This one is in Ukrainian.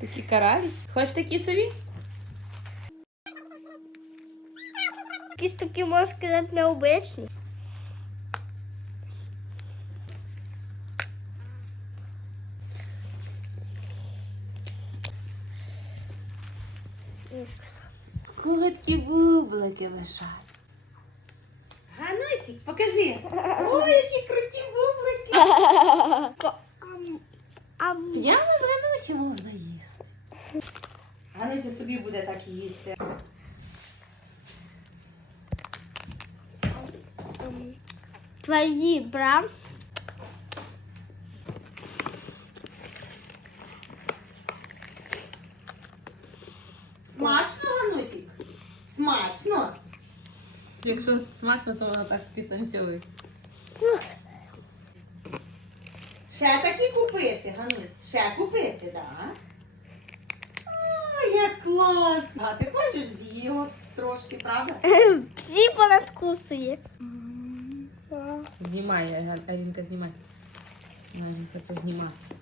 Такі караві. Хочеш такі собі? Якісь такі, можна сказати, необичні. Кого такі бублики лишать? Ганусік, покажи. Ой, які круті бублики. Прямо з Ганусі можна їсти. Гануся собі буде так їсти. Твої брам. Смачно, Ганусік? Смачно. Якщо смачно, то вона так підтанцює. Ще такі купити, Ганусь? Ще купити, так? Да? А, як класно. А ти хочеш з'їв трошки, правда? Всі понадкусує. Знімай, Алінка, знімай. Вона хоче знімати.